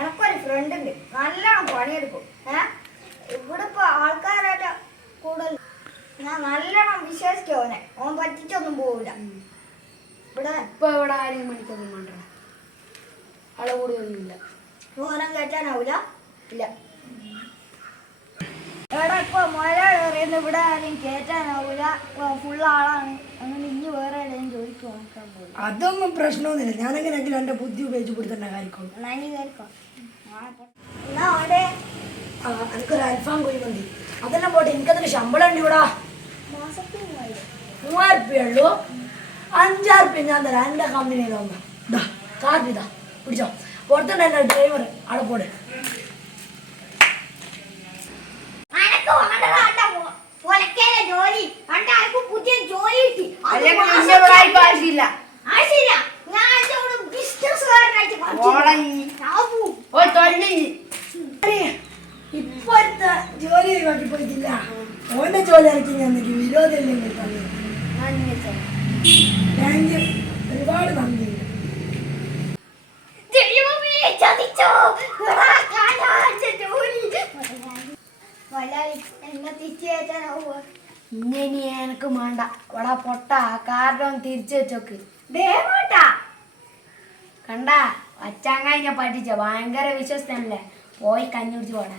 എനക്കൊരു front ഉണ്ട്, നല്ലോണം പണിയെടുക്കും. ഇവിടെ ഇപ്പൊ ആൾക്കാരായിട്ട് കൂടുതൽ ഞാൻ നല്ലോണം വിശ്വസിക്കും അവനെ. ഓൻ പറ്റിച്ചൊന്നും പോവില്ല. ഇവിടെ ഇപ്പൊ ഇവിടെ ആരെയും പണിക്കൊന്നും വേണ്ട, ആളെ കൂടുതലൊന്നുമില്ല. ഓനം കയറ്റാനാവൂല. ഇല്ല, എവിടെ ഇപ്പൊ മലയാളം ഇവിടെ ആരെയും കയറ്റാനാവൂല. ഫുള്ള് ആളാണ്. അങ്ങനെ ഇനി വേറെ ആരെയും ജോലിക്ക് നോക്കാൻ പോകും. അതൊന്നും പ്രശ്നമൊന്നുമില്ല. ഞാനെങ്ങനെയെങ്കിലും എന്റെ ബുദ്ധി ഉപയോഗിച്ച് പിടിത്തന്നെ കാര്യക്കോളൂ. എന്നാ അവിടെ എനിക്കൊരു അൽഫാം കോഴി മന്തി അതെല്ലാം പോട്ടെ. എനിക്കതിന് ശമ്പളം ഉണ്ട് ഇവിടെ. മാസത്തിൽ 3000 രൂപ ഉള്ളൂ. 5,000 രൂപ ഞാൻ തരാം. എന്റെ കമ്പനിയിൽ വന്ന കാർഡ് ഇതാ പിടിച്ചോ. പുറത്തുണ്ട് എന്റെ ഡ്രൈവർ, അവിടെ പോടെ. ജോലി പുതിയ ജോലി കിട്ടി. ആവശ്യമില്ല. ഇപ്പോഴത്തെ ജോലി ഒഴിവാക്കി പോയിട്ടില്ല. ഓന്റെ ജോലി ഇറക്കി ഞാൻ വിരോധമില്ലെങ്കിൽ തന്നെ താങ്ക് യു, ഒരുപാട് നന്ദിയുണ്ട്. ഇനി എനക്ക് വേണ്ട. ഇവിടെ പൊട്ട കാർഡൊന്ന് തിരിച്ചു വെച്ചോക്ക്. കണ്ടാ വച്ചാങ്ങ പഠിച്ച ഭയങ്കര വിശ്വസ്തനല്ലേ. പോയി കഞ്ഞി കുടിച്ച് പോടാ.